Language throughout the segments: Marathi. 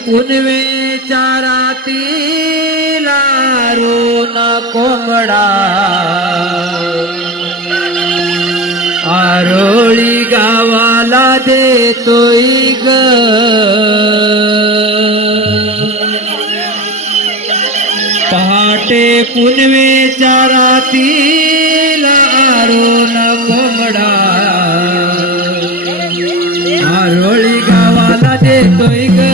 पुनवेच्या रातीला रोन कोंबडा आरोळी गावाला देतोय ग पहाटे पुनवेच्या रातीला रोन कोंबडा आरोळी गावाला देतोय ग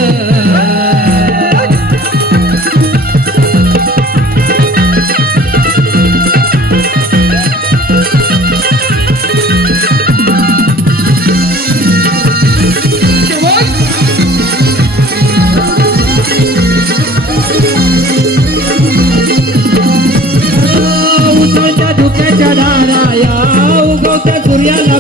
सूर्याला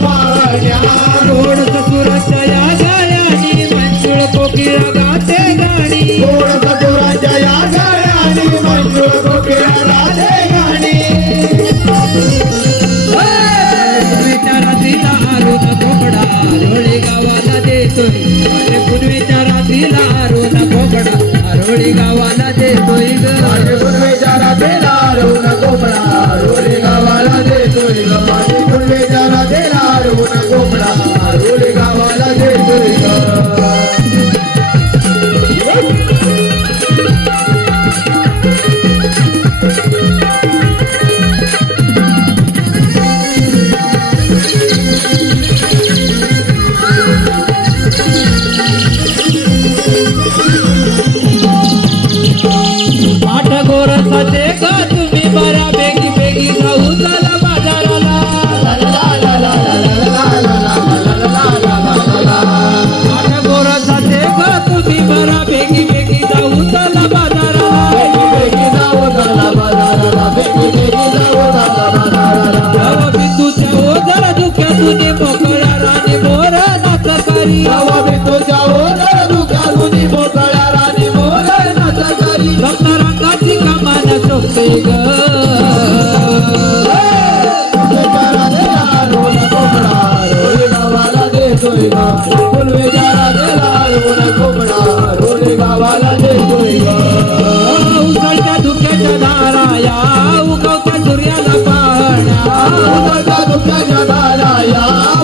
पाहण्या गोड ससुराच्या या गाण्यानी मंजुळ कोकिळा गाते गाणी गोड ससुराच्या या गाण्यानी मंजुळ कोकिळा गाते गाणी पूर्वीच्या रात्रीला आरोन कोंबडा आरोळी गावाला देतोय पूर्वीच्या रात्रीला आरोन कोंबडा आरोळी गावाला देतोय ग पूर्वीच्या रात्रीला आरोन कोंबडा आरोळी गावाला देतोय ग पूर्वीच्या रात्रीला आरोन कोंबडा आरोळी गावाला देतोय ग गोरसाचे का तुम्ही बऱ्या बेगी बेगी जाऊ चला बाजाराला गोरसाचे का तुम्ही बऱ्या बेगी बेगी जाऊ चला बाजाराला बिंदूच्या ओझर धुक्यातून मोकळ्या राणी मोर नाचकारी बिंदूच्या ओझर धुक्यातून मोकळ्या राणी मोर नाचकारी रंगाची कमान शोभते ग उसाच्या धुक्याच्या दारा या उगवत्या सूर्याला पाहण्या उसाच्या धुक्याच्या दारा या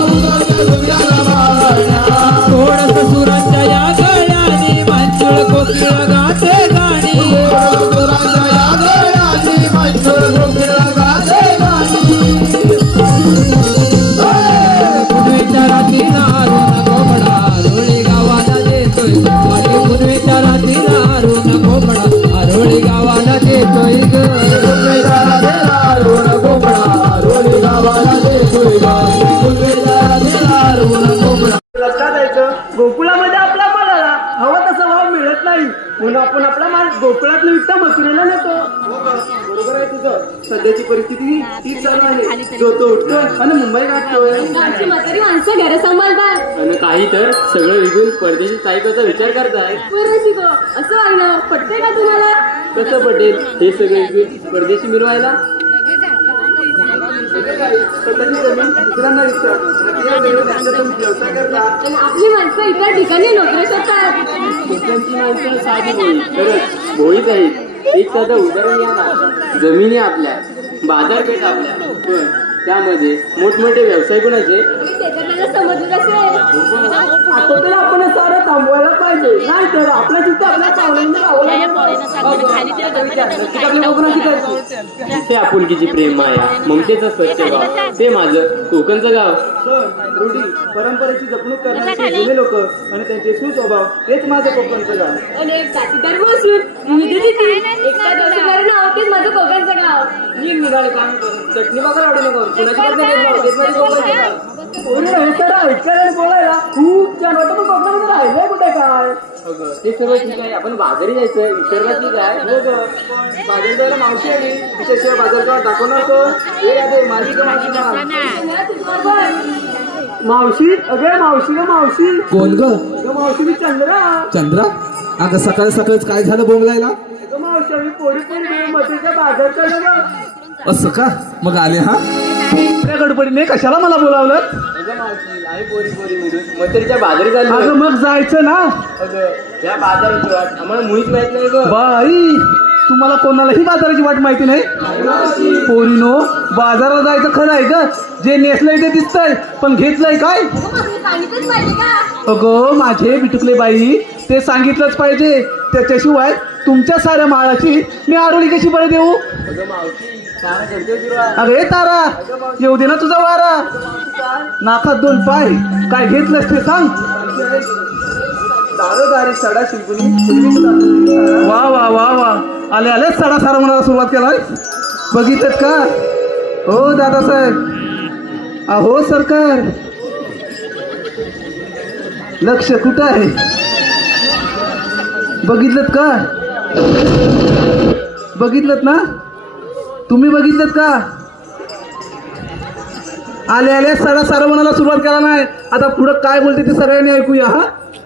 उगवत्या सूर्याला पाहण्या गोड ससुराच्या या गळ्याने मंजुळ कोकिळा गाते गाणी पूर्वीच्या रात्रीला आरोन कोंबडा आरोळी गावाला देतोय पूर्वीच्या रात्रीला आरोन कोंबडा आरोळी गावाला देतोय ग पूर्वीच्या रात्रीला आरोन कोंबडा आरोळी गावाला देतोय ग पूर्वीच्या रात्रीला आरोन कोंबडा लक्षात यायचं गोकुळामध्ये आपला मालाला हवा तसा भाव मिळत नाही म्हणून आपण आपला माल गोकुळात विकता मथुरेला नेतो. बरोबर आहे तुझं. सध्याची परिस्थिती तीच चालू आहे. जो तो उठतोय आणि मुंबई गाठतोय. माणसं घरे सांभाळतात आणि काही तर सगळं विकून परदेशी स्थायिकाचा विचार करताय. बरं शिको, असं वागणं पटतंय का तुम्हाला? कसं पटेल हे सगळं विकून परदेशी मिळवायला? स्वतःची जमीन दुसऱ्यांना विकतात आणि ते व्यवसाय करतात. आणि आपली माणसं इतर ठिकाणी नोकऱ्या शोधतात. कोकणची माणसं साधी भोळी, खरंच भोळीच आहेत. एक साधं उदाहरण घ्या ना. जमिनी आपल्या, बाजारपेठ आपल्या, पण त्यामध्ये मोठमोठे व्यवसाय कोणाचे? त्याच्यात समजलं असेल. आता तर आपण हे सारं थांबवायला पाहिजे, नाही तर आपल्या तिथे आपल्या पाहुण्यांना राहावं लागेल. ते आपुलकीची प्रेम माया, ममतेचं स्वच्छ गाव, ते माझं कोकणचं गाव. सण, रूढी, परंपरेची जपणूक करणारे जुने लोक आणि त्यांचे सुस्वभाव हेच माझं कोकणचं गाव. आणि एक जाती धर्म असून विविधतेची एकता दर्शवणारं नाव तेच माझं कोकणचं गाव. निघाले काम करून चटणी बघा आवडू नको कुणाची बघा नाही, तेच माझी कोकणाची गाव. कोणी हे तर ऐकायला आणि बोलायला खूप छान वाटतं, पण कोकणामध्ये राहिलंय कुठे काय? अगं, ते सगळं ठीक आहे. आपण बाजारी जायचं विसरला ठीक आहे. हो ग, बाजार जायला मावशी आली, तिच्याशिवाय बाजार का दाखवणार तो? हे राधे, माझी ग माझी मावशी, अगे मावशी ग मावशी. कोण ग? ग मावशी मी चंद्रा. चंद्रा? अगं सकाळी सकाळीच काय झालं बोंबलायला? ग मावशी आम्ही पोरी पोरी मतीच्या बाजार चाललं ग. असं का? मग आले हा? त्या गडबडीने कशाला मला बोलावलं? अगं मावशी, आम्ही पोरी पोरी मिळून मथुरेच्या बाजारी चाललो. अगं मग जायचं ना. अगं, या बाजाराची वाट आम्हाला मुळीच माहित नाही गं. बाई, तुम्हाला कोणालाही बाजाराची वाट माहिती नाही? पोरीनो, बाजारात जायचं खरं आहे ग. जे नेसलंय ते दिसतंय, पण घेतलंय काय? सांगितलंच पाहिजे का? अगं माझे बिटुकले बाई, ते सांगितलंच पाहिजे. त्याच्याशिवाय तुमच्या साऱ्या माळाची मी आरोळी कशी बरं देऊ? अगं मावशी, सारा घरचे सुरुवात. अरे तारा, येऊ दे ना तुझा वारा. नाकात दोन पाय, काय घेतलंस ते सांग. दारोदारी सडा शिंपणी. वा वा वा वा, आले आले सडा सारा म्हणायला सुरुवात केलाय. बघितलं का हो दादासाहेब? अहो सरकार, लक्ष कुठं आहे? बघितलं का? बघितलं ना तुम्ही? बघितलं का? आले आले सडा सारा म्हणायला सुरुवात केला नाही. आता पुढं काय बोलते ते सगळ्यांनी ऐकूया. हा,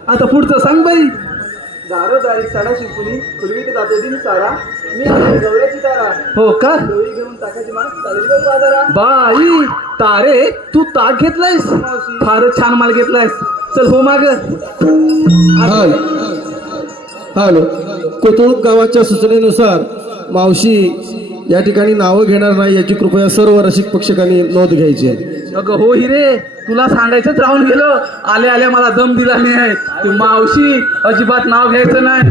आता पुढचं सांग बाई. दारोदारी सडा शिंपुली खुलवीत जातो दिन सारा, मी आहे गवळ्याची तारा. हो का? गवळी घेऊन टाकायची मास चालेल बघ बाजारा. बाई तारे, तू ताक घेतलायस? फारच छान माल घेतलायस. चल हो माग. हॅलो, कोथरूड गावाच्या सूचनेनुसार मावशी या ठिकाणी नावं घेणार नाही याची कृपया सर्व रसिक प्रेक्षकांनी नोंद घ्यायची आहे. अगं हो हिरे, तुला सांगायचंच राहून गेलं. आले आले मला दम दिला नाही. ती मावशी अजिबात नाव घ्यायचं नाही.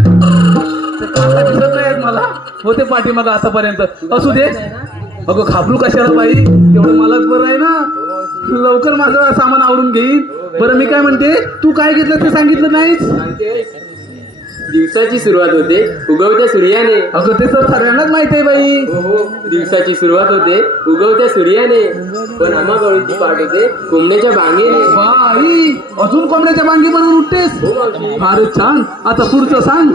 ते काका दिसत नाहीत मला, होते पाठीमागं आतापर्यंत. असू दे. अगं घाबरू कशाला बाई, तेवढं मलाच बरं आहे ना. लवकर माझं सामान आवरून घेईन. बरं मी काय म्हणते, तू काय घेतलं ते सांगितलं नाहीस. दिवसाची सुरुवात होते उगवत्या सूर्याने. अगं ते तर सगळ्यांनाच माहिती आहे बाई. हो, दिवसाची सुरुवात होते उगवत्या सूर्याने, पण आम्हा गवळीची पाठ होते कोंबड्याच्या बांगेने. बाई, अजून कोंबड्याच्या बांगी म्हणून उठतेस? हो मावशी, फारच छान. आता पुढचं सांग.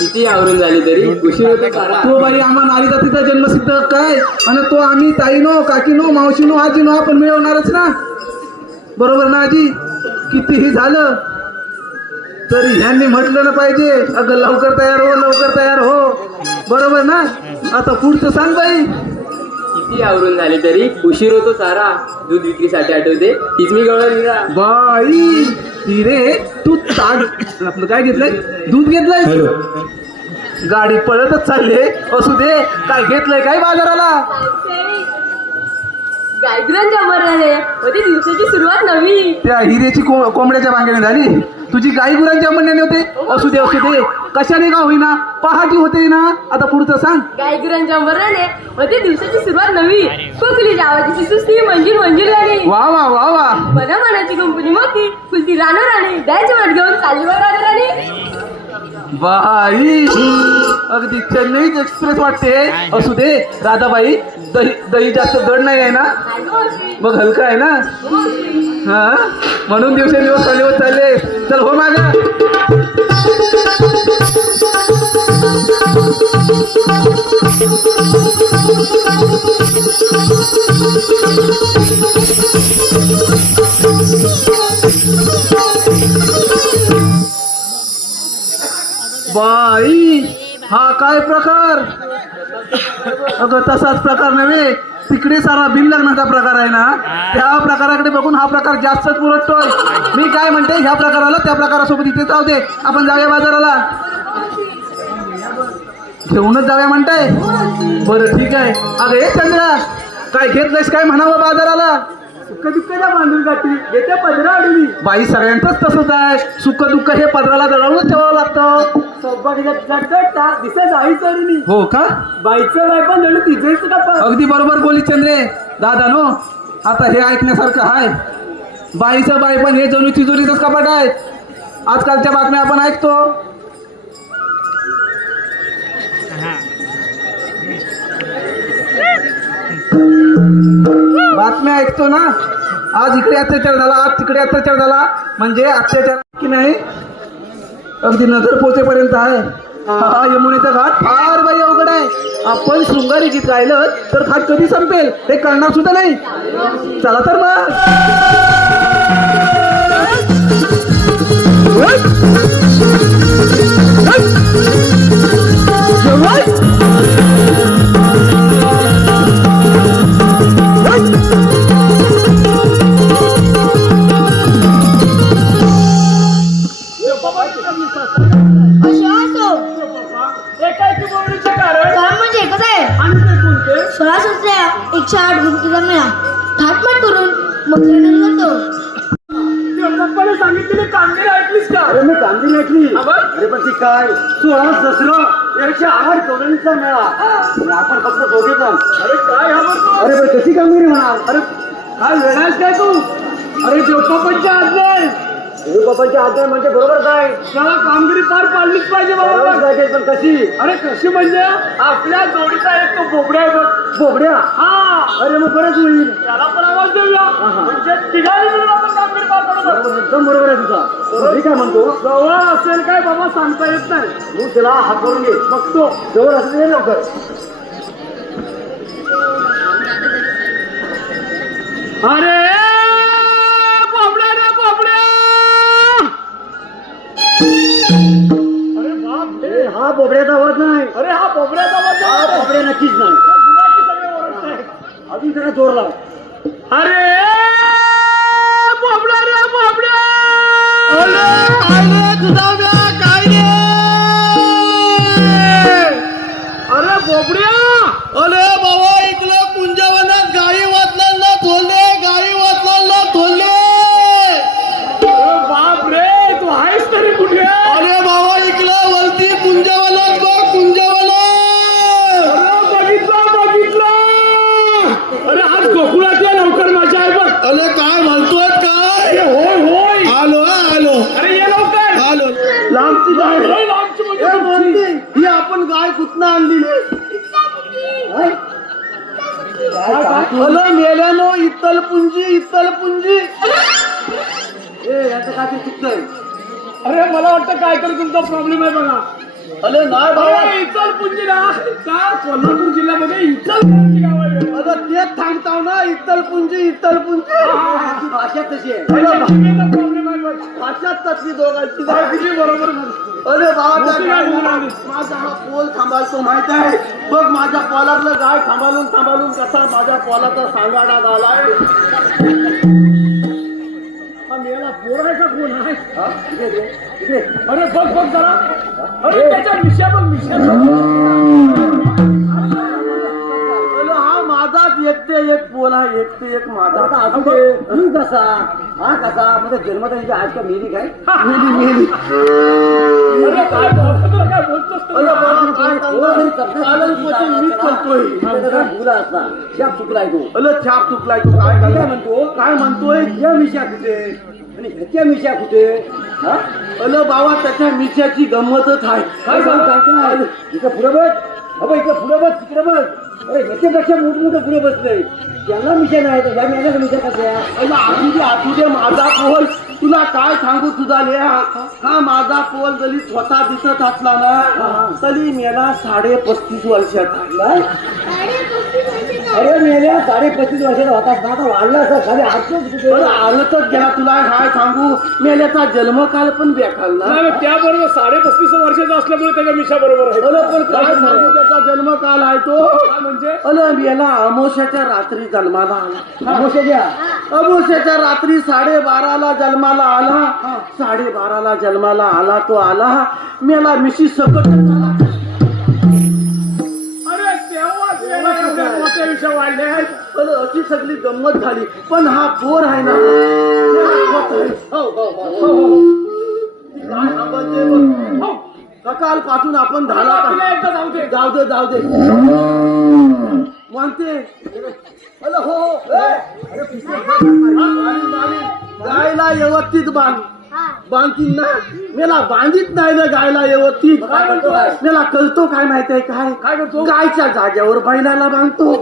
किती आवरून झाली तरी उशीर होतो सारा. तो बाई आम्हा नारी जातीचा जन्मसिद्ध काय, आणि तो आम्ही ताईनो, काकीनो, मावशीनो, आजीनो आपण मिळवणारच ना. बरोबर ना आजी? कितीही झालं तरी ह्यांनी म्हटलं ना पाहिजे, अगं लवकर तयार हो, लवकर तयार हो. बरोबर ना? आता पुढचं सांग बाई. किती आवरून झाली तरी उशीर होतो सारा. दूध विक्रीसाठी आठवते तीच मी गवळा निघा. बाई हिरे, तू ताट आपलं काय घेतलंय? दूध घेतलंय? हॅलो, गाडी पळतच चालले. असू दे, काय घेतलंय काय बाजाराला? गायगुरांच्या मरणाने होती दिवसाची सुरुवात नवी. त्या हिरेची कोंबड्याच्या बांगेने झाली, तुझी गाई गुरांच्या म्हणण्याने होते. असू दे असू दे, कशाने का होईना, पहाटी होते ना. आता पुढचं सांग. गायगुरांच्या मरणाने होती दिवसाची सुरुवात नवी. कोकलीच्या आवाजाची सुस्ती मंजिल मंजिल लागली. वा वा वा वा. मना मनाची कंपनी मोठी फुलती रानो राणी, द्यायची वाट घेऊन चालली बघ राणी. बाई अगदी चेन्नई एक्सप्रेस वाटते. असू दे राधाबाई, दही दही जास्त जड नाही आहे ना, मग हलका आहे ना. हा, म्हणून दिवसेंदिवस चालले चालले. चल हो माग. बाई हा काय प्रकार? अगं तसाच प्रकार नव्हे, तिकडे सारा बिन लग्नाचा प्रकार आहे ना, त्या प्रकाराकडे बघून हा प्रकार जास्तच पुरटतोय. मी काय म्हणते, ह्या प्रकाराला त्या प्रकारासोबत इथे जाऊ दे, आपण जाऊया बाजाराला. घेऊनच जाऊया म्हणताय? बरं ठीक आहे. अगं हे चंद्रा, काय घेतलंयस काय म्हणावं बाजाराला? सुख दुःखाला बांधून गाठी येते पदरा अडली. बाई सगळ्यांचंच तसंच आहे, सुख दुःख हे पदराला दडवूनच ठेवावं लागतं. दिसत आई चढली. हो का? बाईचं बाय पण दडू तिचं का? अगदी बरोबर बोली चंद्रे दादा नो. आता हे ऐकण्यासारखं आहे. बाईचं बाई पण हे जणू तिजोरीचंच कपाट आहे. आजकालच्या बातम्या आपण ऐकतो. बातम्या ऐकतो ना, आज इकडे अत्याचार झाला, आज तिकडे अत्याचार झाला, म्हणजे अत्याचार की नाही अगदी नजर पोचेपर्यंत आहे. हा यमुनेचा घाट फार बाई अवघड आहे. आपण शृंगारी गीत गायलं तर घाट कधी संपेल हे कळणार सुद्धा नाही. चला तर मग. थाटमाट करून मग पप्पाने सांगितलेली कामगिरी ऐकलीस का? अरे मी कामगिरी ऐकली. अरे पण ती काय 16 दसरा 108 कवड्यांचा मेळा आणि आपण फक्त दोघे जण. अरे काय घाबरतो? अरे पण कशी कामगिरी होणार? अरे काय वेळाच काय तू? अरे देवबापांच्या आज्ञा बाबांची आज्ञा म्हणजे बरोबर काय? त्याला कामगिरी पार पाडलीच पाहिजे बाबा. पण कशी? अरे कशी म्हणजे आपल्या जोडीचा एक तो बोबड्या आहे बघ. बोबड्या? हा. अरे मग बरंच होईल. त्याला पण आवाज देऊया, म्हणजे तिघांनी मिळून आपण कामगिरी पार पाडू. एकदम बरोबर आहे तुझा. मी काय म्हणतो, जवळ असेल काय बाबा सांगता येत नाही. तू त्याला हात करून घे. बघतो जवळ असेल ये लवकर. अरे बोबड्या रे बोबड्या. अरे बाप रे, हा बोबड्याचा आवाज नाही. अरे हा बोबड्याचा आवाज हा आहे. बोबड्या नक्कीच नाही. गुराखी सगळे ओरडतायत. अजून त्याला जोर लाव. अरे बोबड्या रे बोबड्या. अरे बोबड्या. अरे बाबा इकडे कुंजवनात गाई वाचला थोले, गाई वाचला थोले. अरे बाप रे, तू आहेस तरी कुठे? अरे बाबा इकडे वरती कुंजवनात बघ, कुंजवनात. अरे बघितलं. अरे आज गोकुळात या लवकर, माझ्या आहे बघ. अरे काय म्हणतोय काय? अरे होय होय. आलो आलो अरे ये लवकर. आलो. लांबची गाय. लय लांबची म्हणजे ए, तुमची. म्हणते, ही आपण गाय कुठनं आणलेली? अरे मेल्यानो इत्तलपुंजी इत्तलपुंजी. ए याचं काय ते चुकतंय? अरे मला वाटतं काहीतरी तुमचा प्रॉब्लेम आहे बघा. अरे नाही बाबा. अरे इत्तलपुंजीला का कोल्हापूर जिल्ह्यामध्ये इत्तलपुंजी गाव आहे. अगं तेच सांगताव ना, इत्तलपुंजी इत्तलपुंजी. ती भाषा तशी आहे. प्रॉब्लेम आहे बघ. भाषाच तशी दोघांची. किती बरोबर म्हणतो. अरे बाबा मोठी गाय घेऊन आली. माझा हा पोल सांभाळतो माहित आहे. बघ माझ्या पोलातलं गाय सांभाळून सांभाळून कसा माझ्या पोलाचा सांगाडा झालाय. हा मेला पोर आहे का कोण आहे? हा? इकडे दे, इकडे. अरे बघ बघ जरा. अरे त्याच्या मिशा बघ मिशा बघ. अरे हा माझाच एकटे एक पोल आहे, एकटे एक माझा. आता असू दे. तू कसा हा कसा म्हणजे जन्म त्यांची आज का मेली काय? मेली. अरे काय बोलतो काय बोलतोस तू? अरे बाप रे, काय सांगतो? चालन पोचून मीच चलतोय. भुला असता छाप चुकलाय तो. अरे छाप चुकलाय तो. काय म्हणतो? काय म्हणतोय? या मिशा कुठे आणि ह्याच्या मिशा कुठे? हा? अरे बाबा त्याच्या मिशाची गंमतच आहे. काय सांगताय? इकडे पुढे बघ. अबे इकडे पुढे बघ, तिकडे बघ. अरे ह्याच्यापेक्षा मोठमोठं पुढे बसलंय. त्यांना मिशा नाही तर या मेल्याला मिशा कशा? अरे आतू दे माझा पोल. तुला काय सांगू तुझा लिहा. हा माझा पोल जरी स्वतः दिसत असला ना तरी मेला 35.5 वर्षाचा. अरे मेल्या 35 वर्षाचा होतास ना आता वाढला असं खाली आलतच गेला तुला काय सांगू मेल्याचा जन्मकाल पण बेकार ना त्याबरोबर 35 वर्षाचा असल्यामुळे त्याच्या मिशा बरोबर आहे. पण काय सांगू त्याचा जन्मकाल आहे तो म्हणजे मेला अमावस्याच्या रात्री जन्माला आला अमावस्याच्या रात्री 12:30 जन्माला आला 12:30 जन्माला आला तो आला मेला मिशी सकट झाला. अरे तेव्हाच वेळा एवढे मोठे विषय वाढले आहेत. पण अशी सगळी गंमत झाली पण हा पोर आहे ना सकाळ पासून आपण झाला जाऊ दे म्हणते अरे हो गायला व्यवस्थित बांधतील ना मेला बांधित नाही ना गायला व्यवस्थित मेला कळतो काय माहिती आहे काय करतो गायच्या जाग्यावर बैलाला बांधतो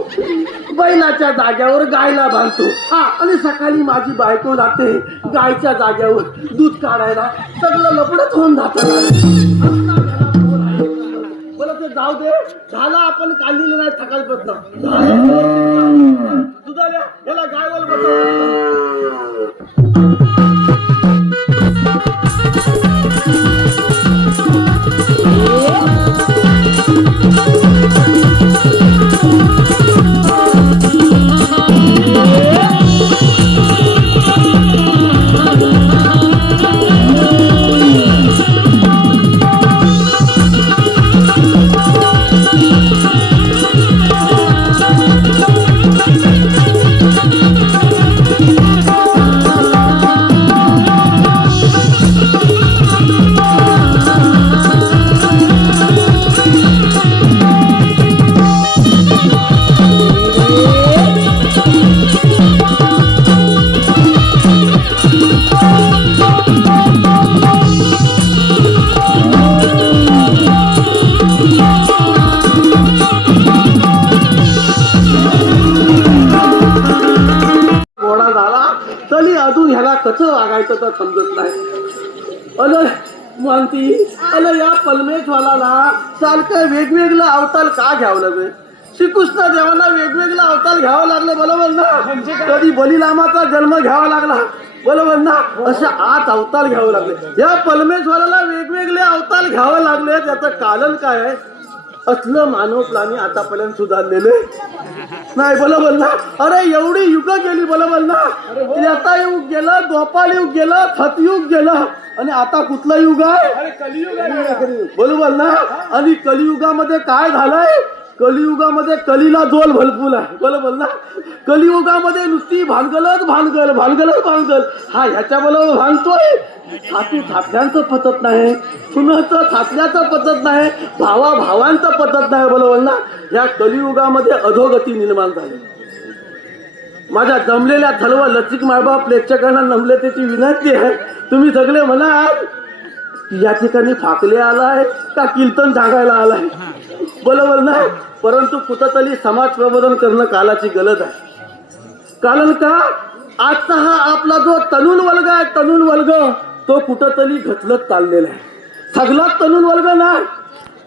बैलाच्या जाग्यावर गायला बांधतो आणि सकाळी माझी बायको जाते गायच्या जाग्यावर दूध काढायला सगळं लपडच होऊन जातं. बोला ते जाऊ दे झाला आपण काढलेलं नाही सकाळपासून दुधाल्या याला गायवर बसव. अजून ह्याला कसं वागायचं तर समजत नाही. म्हणती या पलमेशवाला सारखं वेगवेगळं अवतार का घ्यावं लागेल श्रीकृष्ण देवांना वेगवेगळं अवतार घ्यावं लागलं बरोबर ना कधी बलिरामाचा जन्म घ्यावा लागला बरोबर ना अशा 8 अवतार घ्यावं लागले या पलमेश्वराला वेगवेगळे अवतार घ्यावं लागले त्याचं कारण काय आहे असलं मानव प्राणी आतापर्यंत सुधारलेले नाही बरोबर ना. अरे एवढी युग गेली बरोबर ना त्रेता युग गेलं द्वापार युग गेलं सतयुग गेलं आणि आता कुठलं युग आहे बरोबर ना. आणि कलियुगामध्ये काय झालंय कलियुगामध्ये कलीला जोल भरपूर आहे बरोबर ना. कलियुगामध्ये नुसती भानगल हा ह्याच्या बरोबर भांगतोय छातू छापल्याचं पचत नाही सुनाचं छापल्याचं पचत नाही भावांचं पचत नाही बरोबर ना. या कलियुगामध्ये अधोगती निर्माण झाली. माझ्या जमलेल्या सर्व लचिक मायबाप प्रेक्षकांना नम्रतेची विनंती आहे तुम्ही सगळे म्हणाल या ठिकाणी फाकले आलाय का कीर्तन सांगायला आलाय बरोबर ना. परंतु कुठंतरी समाज प्रबोधन करणं कालाची गरज आहे. कारण का आजचा हा आपला जो तरुण वर्ग आहे तरुण वर्ग तो कुठंतरी घटलत चाललेला आहे. सगळाच तरुण वर्ग ना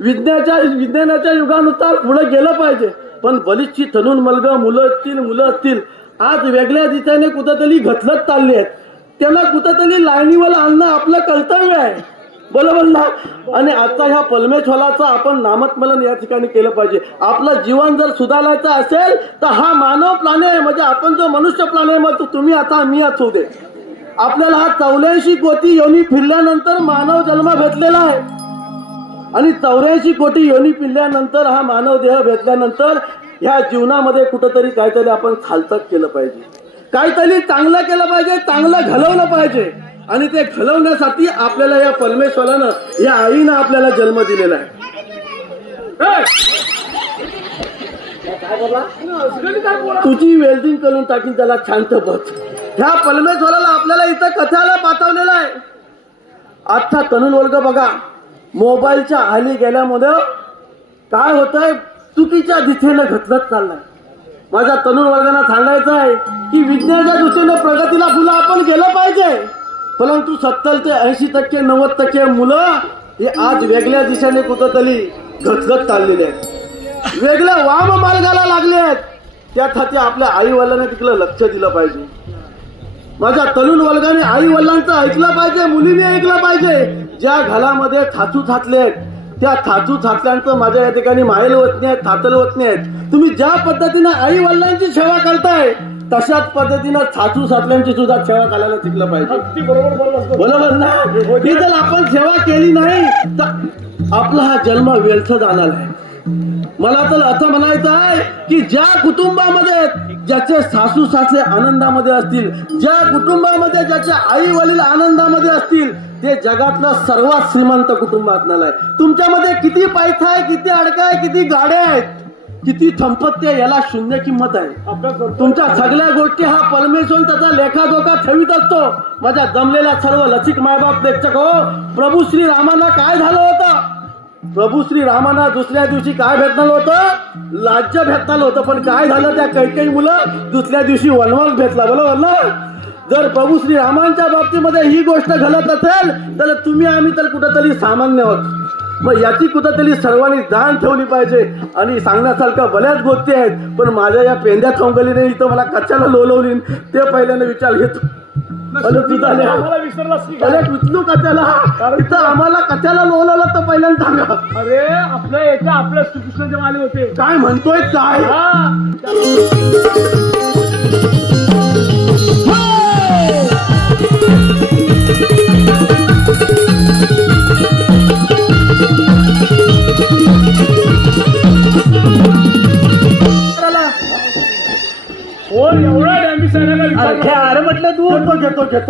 विज्ञानाच्या युगानुसार पुढे गेलं पाहिजे पण बरीचशी तरुण वर्ग मुलं असतील आज वेगळ्या दिशेने कुठंतरी घटलत चालले आहेत. त्यांना कुठंतरी लाईनीवर आणणं आपलं कर्तव्य आहे बरोबर ना. आणि आजचा ह्या पलमेश्वराचा आपण नामस्मरण या ठिकाणी केलं पाहिजे. आपलं जीवन जर सुधारायचं असेल तर हा मानव प्राणी आहे म्हणजे आपण जो मनुष्य प्राणी आहे मग तुम्ही आता मी असू दे आपल्याला हा 84 कोटी योनी फिरल्यानंतर मानव जन्म भेटलेला आहे आणि 84 कोटी योनी फिरल्यानंतर हा मानव देह भेटल्यानंतर ह्या जीवनामध्ये कुठंतरी काहीतरी आपण खालतक केलं पाहिजे काहीतरी चांगलं केलं पाहिजे चांगलं घडवलं पाहिजे आणि ते घडवण्यासाठी आपल्याला या परमेश्वरानं या आईनं आपल्याला जन्म दिलेला आहे. तुझी वेल्डिंग करून टाकीन त्याला शांत बस. ह्या परमेश्वराला आपल्याला इथं कथाला पाठवलेला आहे. आजचा तरुण वर्ग बघा मोबाईलच्या आली गेल्यामुळे काय होतंय चुकीच्या दिशेनं घटलत चाललाय. माझ्या तरुण वर्गाला सांगायचं आहे की विज्ञानाच्या दृष्टीने प्रगतीला फुलं आपण गेलं पाहिजे परंतु 70 ते 80% 90% मुलं हे आज वेगळ्या दिशेने कुठंतरी घटलत चाललेले आहेत वेगळ्या वाम मार्गाला लागले आहेत. त्यासाठी आपल्या आई वडिलांनी तिकडे लक्ष दिलं पाहिजे. माझ्या तरुण वर्गाने आई वडिलांचं ऐकलं पाहिजे, मुलीने ऐकलं पाहिजे. ज्या घरामध्ये थाचू थाटले त्या थाचू थाटल्यांचं माझ्या या ठिकाणी मायल वतनी आहेत, थातल वतनी आहेत. तुम्ही ज्या पद्धतीनं आई वडिलांची सेवा करताय तशाच पद्धतीनं थाचू थाटल्यांची सुद्धा सेवा करायला शिकलं पाहिजे. बरोबर ना? ही जर आपण सेवा केली नाही तर आपला हा जन्म व्यर्थ जाणार आहे. मला तर असं म्हणायचं आहे की ज्या कुटुंबामध्ये ज्याचे सासू सासरे आनंदामध्ये असतील, ज्या कुटुंबामध्ये ज्याचे आई वडील आनंदामध्ये असतील, ते जगातलं सर्वात श्रीमंत कुटुंब असणार आहे. तुमच्यामध्ये किती पैसा आहे, किती अडका आहे, किती गाड्या आहेत, किती संपत्ती आहे, याला शून्य किंमत आहे. तुमच्या सगळ्या गोष्टी हा परमेश्वर त्याचा लेखाजोखा ठेवीत असतो. माझ्या जमलेल्या सर्व लसिक मायबाप प्रेक्षक हो, प्रभू श्री रामांना काय झालं होतं? प्रभू श्री रामांना दुसऱ्या दिवशी काय भेटणार होतं? राज्य भेटणार होतं. पण काय झालं? त्या काही मुलं दुसऱ्या दिवशी वनवास भेटला. बरोबर ना? जर प्रभू श्री रामांच्या बाबतीमध्ये ही गोष्ट घडत असेल तर तुम्ही आम्ही तर कुठंतरी सामान्य आहोत. मग याची कुठंतरी सर्वांनी जाण ठेवली पाहिजे. आणि सांगण्यासारख्या बऱ्याच गोष्टी आहेत, पण माझ्या या पेंद्या चौंगलीने इथं मला कशाला लोलवली ते पहिल्यांदा विचार घेतो. विष्णू कशाला इथं आम्हाला कशाला लोलवलं तर पहिल्यांदा सांगा. अरे आपल्या याच्या आपल्या श्रीकृष्ण जेव्हा आले होते. काय म्हणतोय काय? एवढा डॅमेज अरे म्हटलं तू घेतो काय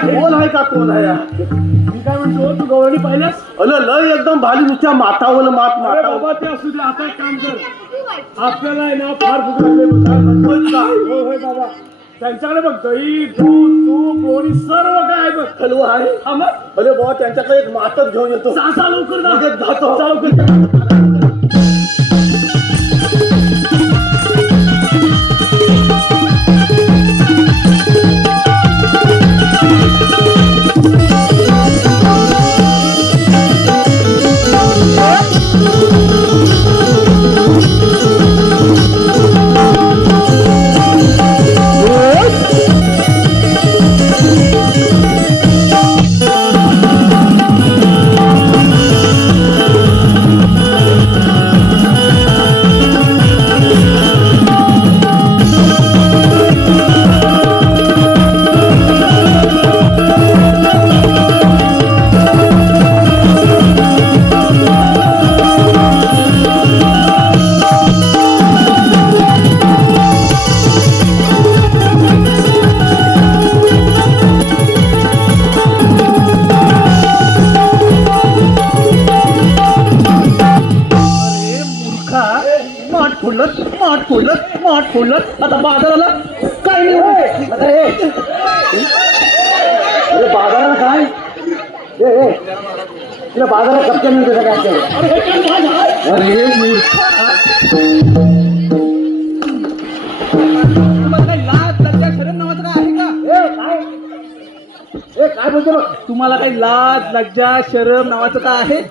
बोल आहे का तोल आहे? मी काय म्हणतो, तू गवळणी पाहिल्यास? लय एकदम भाली नुसत्या मातावलं मात माता. बाबा ते असू दे, आता एक काम कर, आपल्याला आहे ना फार भूक लागली. होय बाबा, त्यांच्याकडे बघ दही दूध तूप लोणी सर्व काय आहे बघ. हॅलो आहे. अरे बाबा त्यांच्याकडे एक मातच घेऊन येतो. जा लवकर जा. लगेच जातो. जा लवकर. माठ फोडलं आता बाजाराला काय नाही. बाजाराला काय बाजारात कपच्या मिळते सगळ्या. अरे काय बोलतो? तुम्हाला काही लाज लज्जा शरम नावाचं काय आहे?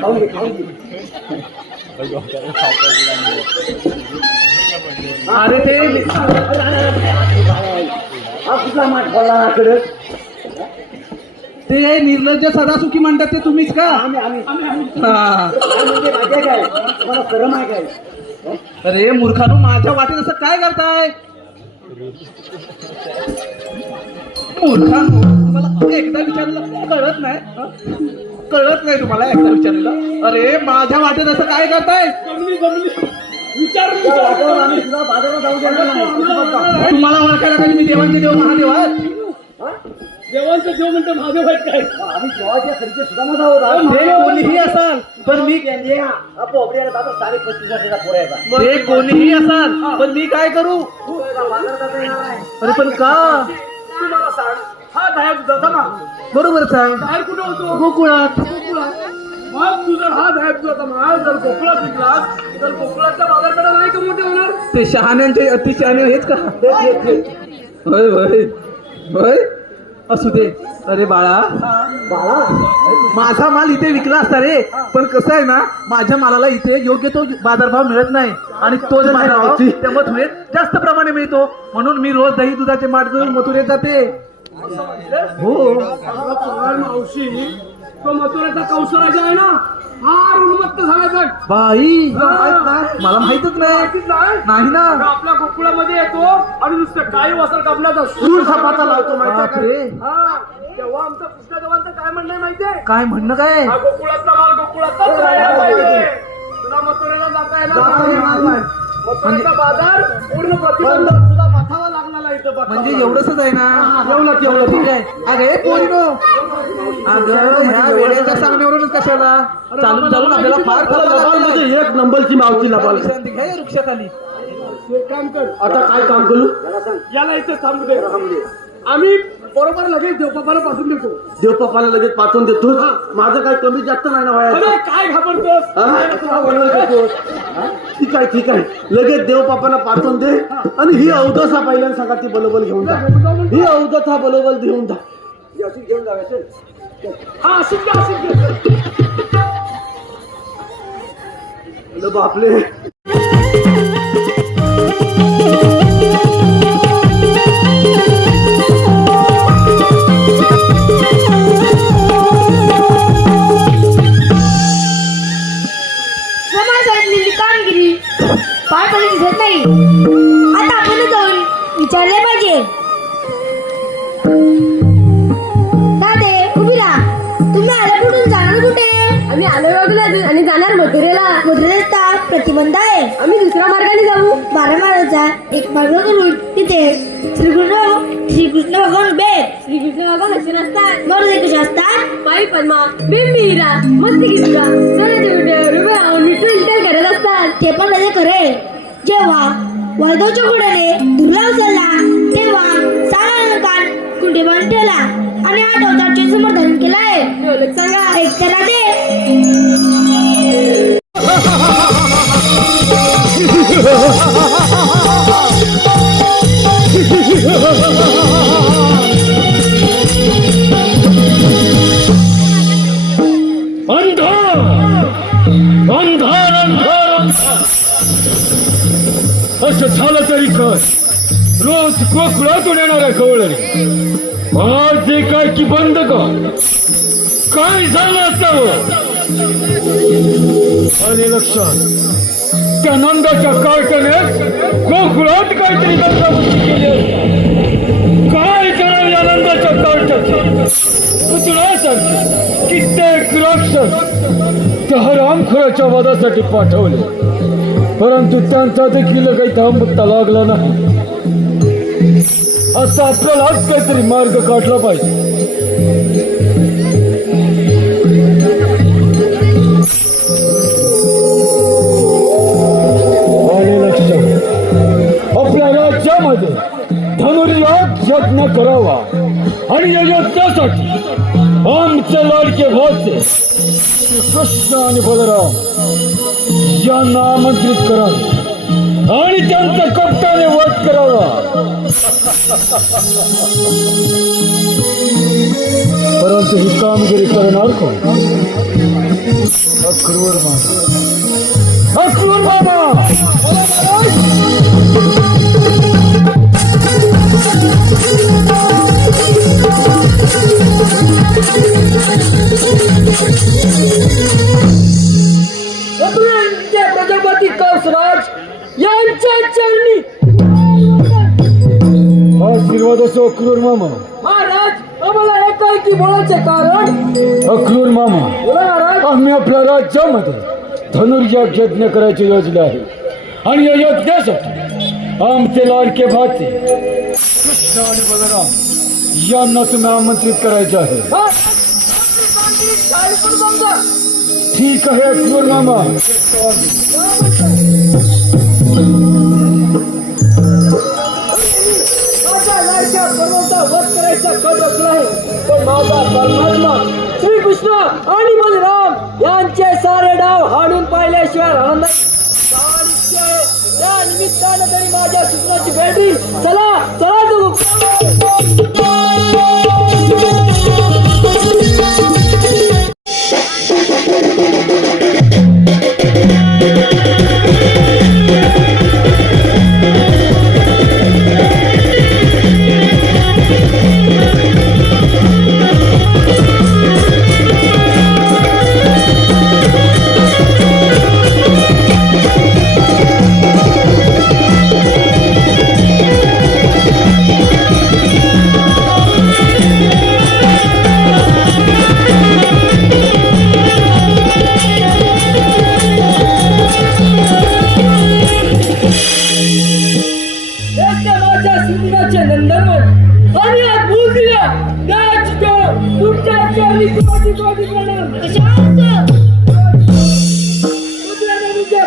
खाऊन घे. अरे ते कुठला माठ बोलला आकडे? ते निर्लज्ज सदासुखी म्हणतात ते तुम्हीच का? आम्ही हा. काय तुम्हाला करम आहे काय? अरे मूर्खानो, माझ्या वाटेत असं काय करताय? मूर्खानो, तुम्हाला एकदा विचारलं कळत नाही? कळत नाही तुम्हाला एकदा विचारलं? अरे माझ्या वाटेत असं काय करताय? तुम्हाला ओळखायला पाहिजे मी देवांचे देव महादेव आहेत. देवांचं देव म्हणतो महादेव आहेत काय? आम्ही देवाच्या खर्च सुद्धा आहोत. ते कोणीही असाल पण मी ते कोणीही असाल पण मी काय करू? अरे पण का? तुम्हाला सांग, हा दह्या दुधाचा माल बरोबरच आहे. बाहेर कुठे होतो? गोकुळात. मग तू जर हा दह्या दुधाचा माल जर गोकुळात विकलास तर गोकुळाच्या बाजारपेठा नाही का मोठे होणार? ते शहाण्यांचे अतिशहाणे हेच का? होय होय होय. असू दे. अरे बाळा, माझा माल इथे विकला असता रे, पण कसं आहे ना, माझ्या मालाला इथे योग्य तो बाजारभाव मिळत नाही आणि तो जो भाव त्या मथुरेत जास्त प्रमाणे मिळतो, म्हणून मी रोज दही दुधाचे माठ घेऊन मथुरेत जाते. हो. मावशी तो मथुरेचा कौशराजा आहे ना, फार उन्मत्त झाला. बाई, मला माहितच नाही. नाही ना. आपल्या गोकुळामध्ये येतो आणि नुसतं काही वसर कापण्याचा सूर सपाटा लावतो बापरे. तेव्हा आमचा कृष्णदेवांचं काय म्हणणं माहितीये? काय म्हणणं काय? हा गोकुळातला माल गोकुळातच राहिला पाहिजे. तुला मथुरेला जाता येणार नाही. मथुरेचा बाजार पूर्ण प्रतिबंध, तुला बसावा लागणार आहे इथं. म्हणजे एवढंच आहे ना? एवढं ठीक आहे. अरे पोरीनो, अगं ह्या वेळेच्या सांगण्यावरूनच कशाला चालून चालून आपल्याला फार एक नंबरची मावशी लबाल. विश्रांती घ्या या वृक्षाखाली. काम कर. आता काय काम करू? याला इथे थांबू दे. आम्ही बरोबर लगेच देवपापाला पाठवून देतो. देवपापाला लगेच पाठवून देतो. माझं काय कमी जास्त नाही ना व्हायला. काय घाबरतोस? ठीक आहे ठीक आहे, लगेच देवपापाला पाठवून दे आणि ही अवधसा पहिल्यांदा सांगा ती बलोबल घेऊन जा. ही अवधसा बलोबल घेऊन जा. घेऊन जावे. हा अशीच घ्या, अशीच घ्या. बापले. समाजातली कामगिरी पार पडली दिसत नाही. आता आपण जाऊन विचारले पाहिजे. दादे उभी राहा. तुम्ही आल्या कुठून, जाणार कुठे? आम्ही आलो वागला आणि जाणार मथुरेला. मथुरेचा प्रतिबंध आहे. आम्ही दुसऱ्या मार्गाने जाऊ. 12 मार्गाचा एक मार्ग करून तिथे श्रीकृष्ण भगवान उभे. श्रीकृष्ण बाबा कसे नसतात? मरुदे कसे असतात? पायी पद्मा, बिंबी हिरा, मस्ती गिरा, सोन्याचे उड्यावर उभे राहून विठ्ठल विठ्ठल करत असतात. ते पण त्याचे खरे. जेव्हा वैदवच्या घोड्याने दुर्ला उचलला तेव्हा सारा कान कुंडीबान ठेवला आणि 8 अवताराचे समर्थन केलं आहे. एवढंच सांगा. एक करा दे. असं झालं तरी कर, रोज गोकुळातून येणाऱ्या गवळणी आज जे काय की बंद कर. काय झालं असावं आणि लक्षात, त्या नंदाच्या कार्टने गोकुळात काहीतरी दंडाबंदी केली असता. काय करावं या नंदाच्या कार्टाचे? पुतळ्यासारखे कित्येक राक्षस त्या हरामखोराच्या वधासाठी पाठवले, परंतु त्यांचा देखील काही थांबता लागला नाही. आता आपल्याला काहीतरी मार्ग काढला पाहिजे. आणि लक्षात, आपल्या राज्यामध्ये धनुर्याग यज्ञ करावा आणि या यज्ञासाठी आमचे लाडके भाचे कृष्ण आणि बलराम यांना आमंत्रित करावे आणि त्यांचा कपटाने वध करावा. परंतु ही कामगिरी करणार कोण? अक्रूर मामा. अक्रूर मामा. प्रजापती कंसराज यांच्या चरणी आशीर्वाद असो अक्रूर मामा. महाराज, आम्हाला एकाएकी बोलायचे कारण. अक्रूर मामा, महाराज, आम्ही आपल्या राज्यामध्ये धनुर्याग यज्ञ करायचे योजले आहे आणि या यज्ञासाठी आमचे लाडके भाचे कृष्ण आणि बलराम यांना तुम्ही आमंत्रित करायचे आहे. ठीक आहे अक्रूर मामा. वध करायचा कट आहे, पण माझा परमात्मा श्रीकृष्ण आणि बलराम यांचे सारे डाव हाडून पाहिल्याशिवाय राहणार नाही. त्या निमित्तानं तरी माझ्या सूत्राची भेटी. चला चला तू.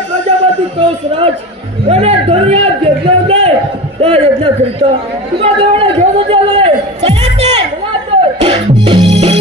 प्रजापती कंसराज याने दुनियात घेतलं नाही त्या यज्ञाकरिता तुला देवाला घेऊन आलोय. चला तर. चला तर.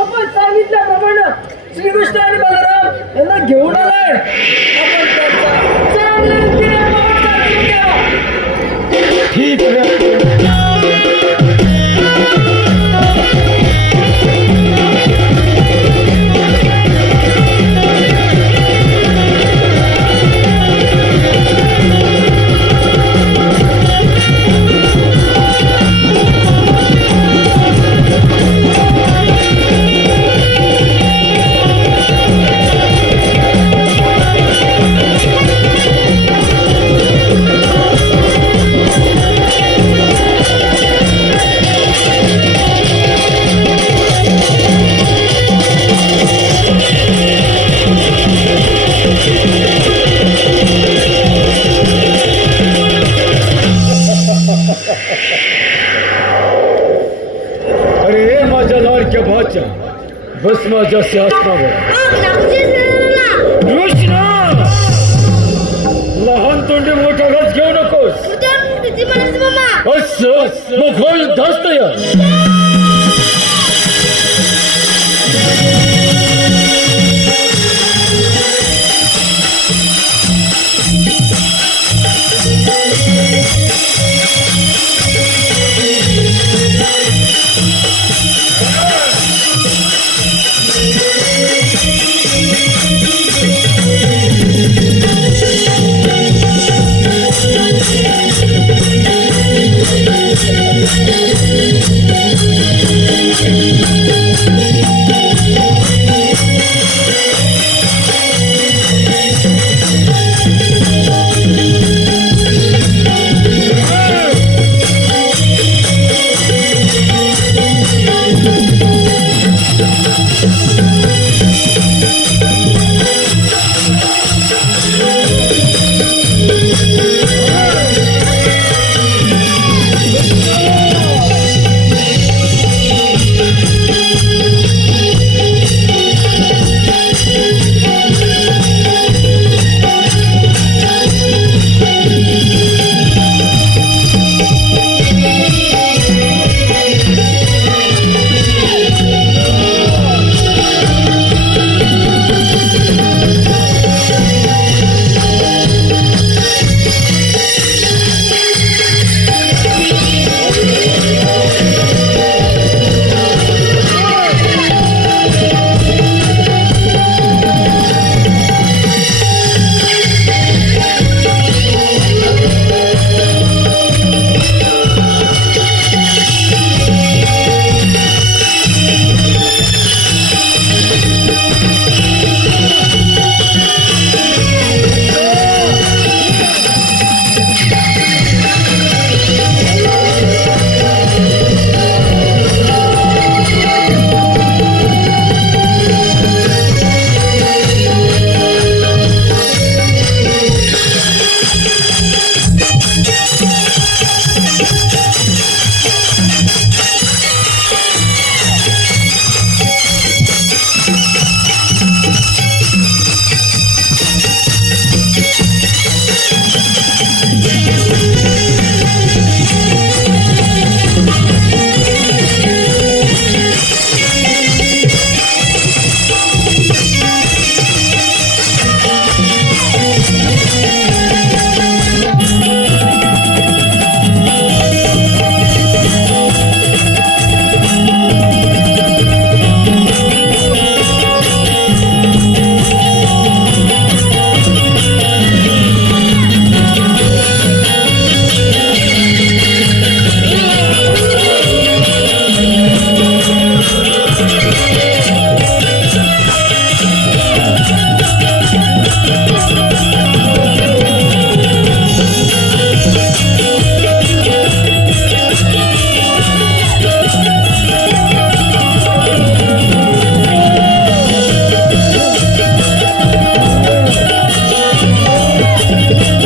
आपण सांगितल्याप्रमाणे श्रीकृष्ण आणि बलराम यांना घेऊन आलाय. आपण त्यांचा चांगल्या रीतीने मोर्चा करून द्यावा. ठीक अरे माझ्या लाडक्या भाच्या बस माझ्या शासनावर कृष्ण लहान तोंडी मोठा घास घेऊ नकोस. असं मग हो युद्धास्त या. रे